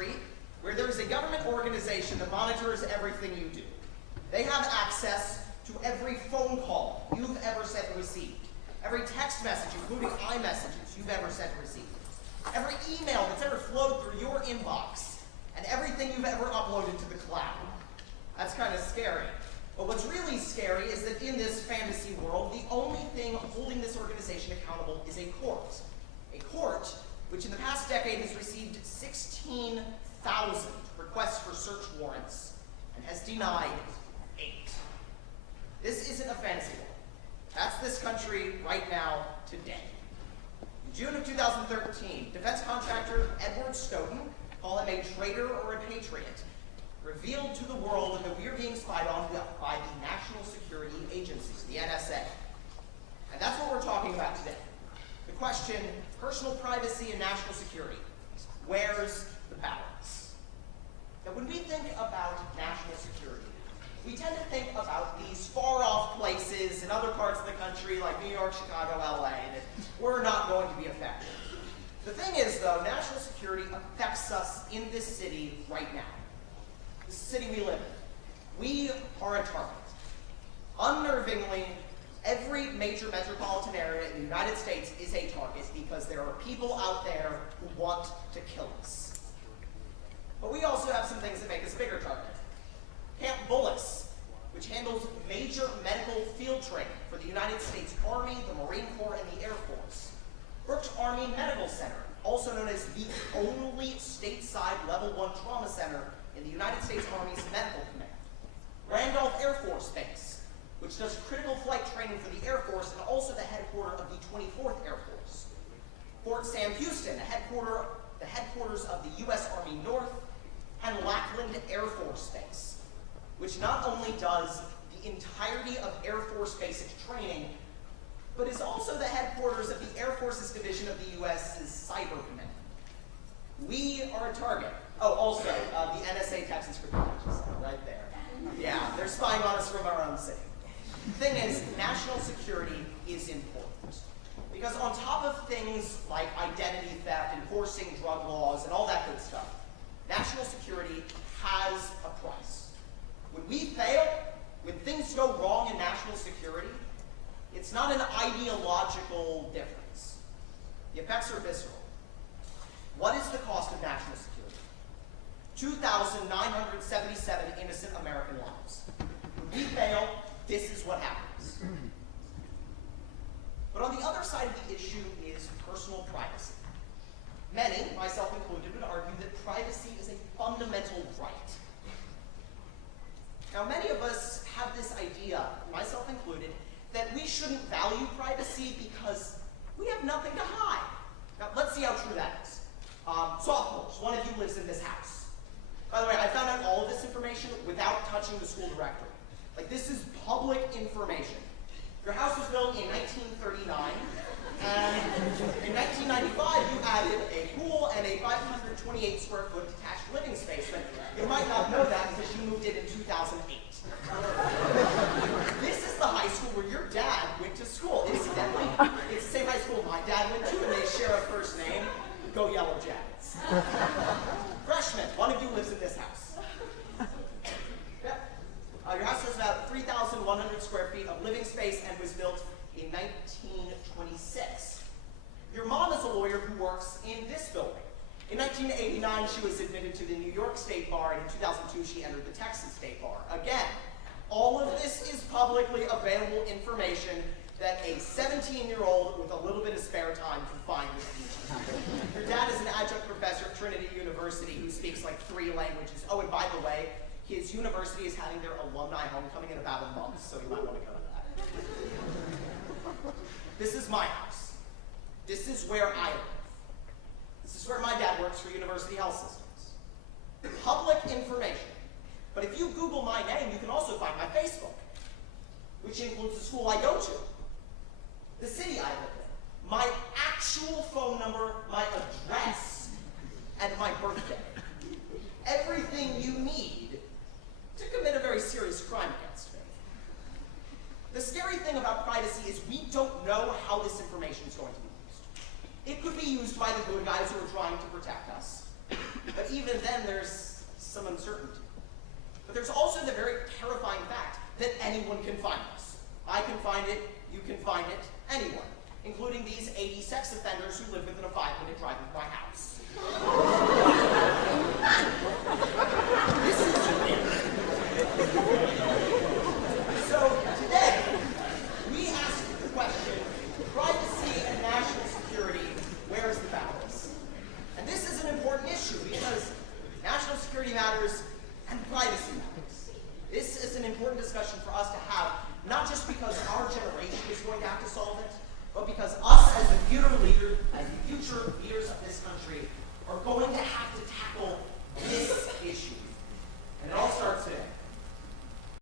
country where there is a government organization that monitors everything you do. They have access to every phone call you've ever sent and received, every text message, including iMessages, you've ever sent and received, every email that's ever flowed through your inbox, and everything you've ever uploaded to the cloud. That's kind of scary. But what's really scary is that in this fantasy world, the only thing holding this organization accountable is a court. A court which in the past decade has received 16,000 requests for search warrants and has denied 8. This isn't a fantasy world. That's this country right now, today. In June of 2013, defense contractor Edward Snowden, call him a traitor or a patriot, revealed to the world that we are being spied on by the National Security Agency, the NSA. And that's what we're talking about today. The question, personal privacy and national security. Where's the balance? Now, when we think about national security, we tend to think about these far-off places in other parts of the country like New York, Chicago, LA, that we're not going to be affected. The thing is, though, national security affects us in this city right now. The city we live in. We are a target. Unnervingly, every major metropolitan area in the United States is a target because there are people out there who want to kill us. But we also have some things that make us a bigger target. Camp Bullis, which handles major medical field training for the United States Army, the Marine Corps, and the Air Force. Brooks Army Medical Center, also known as the only stateside Level 1 trauma center in the United States Army's Medical Command. Randolph Air Force Base, which does critical flight training for the Air Force and also the headquarters of the 24th Air Force. Fort Sam Houston, the headquarters of the U.S. Army North, and Lackland Air Force Base, which not only does the entirety of Air Force basic training, but is also the headquarters of the Air Force's division of the U.S.'s Cyber Command. We are a target. Oh, also, the NSA Texas Cryptology Center, right there. Yeah, they're spying on us from our own city. The thing is, national security is important. Because on top of things like identity theft, enforcing drug laws, and all that good stuff, national security has a price. When we fail, when things go wrong in national security, it's not an ideological difference. The effects are visceral. What is the cost of national security? 2,977 innocent American lives. When we fail, this is what happens. But on the other side of the issue is personal privacy. Many, myself included, would argue that privacy is a fundamental right. Now, many of us have this idea, myself included, that we shouldn't value privacy because we have nothing to hide. Now, let's see how true that is. Sophomores, one of you lives in this house. By the way, I found out all of this information without touching the school directory. Like, this is public information. Your house was built in 1939, and in 1995, you added a pool and a 528 square foot detached living space, but you might not know that because you moved in 2008. This is the high school where your dad went to school. Incidentally, it's the same high school my dad went to, and they share a first name. Go Yellow Jackets. Freshmen, one of you lives in this house. Yep. Your house has about 3,100 square feet of living space and was built in 1926. Your mom is a lawyer who works in this building. In 1989, she was admitted to the New York State Bar, and in 2002, she entered the Texas State Bar. Again, all of this is publicly available information that a 17-year-old with a little bit of spare time can find with YouTube. Your dad is an adjunct professor at Trinity University who speaks like 3 languages. Oh, and by the way, his university is having their alumni homecoming in about a month, so you might want to go to that. This is my house. This is where I live. This is where my dad works for University Health Systems. Public information. But if you Google my name, you can also find my Facebook, which includes the school I go to, the city I live in, my actual phone number, my address, and my birthday. Everything you need to commit a very serious crime against me. The scary thing about privacy is we don't know how this information is going to be used. It could be used by the good guys who are trying to protect us. But But even then, there's some uncertainty. But there's also the very terrifying fact that anyone can find us. I can find it, you can find it, anyone, including these 80 sex offenders who live within a 5-minute drive of my house. This is So today, we ask the question, privacy and national security, where is the balance? And this is an important issue because national security matters and privacy matters. This is an important discussion for us to have, not just because our generation is going to have to solve it, but because us as the future leaders of this country are going to have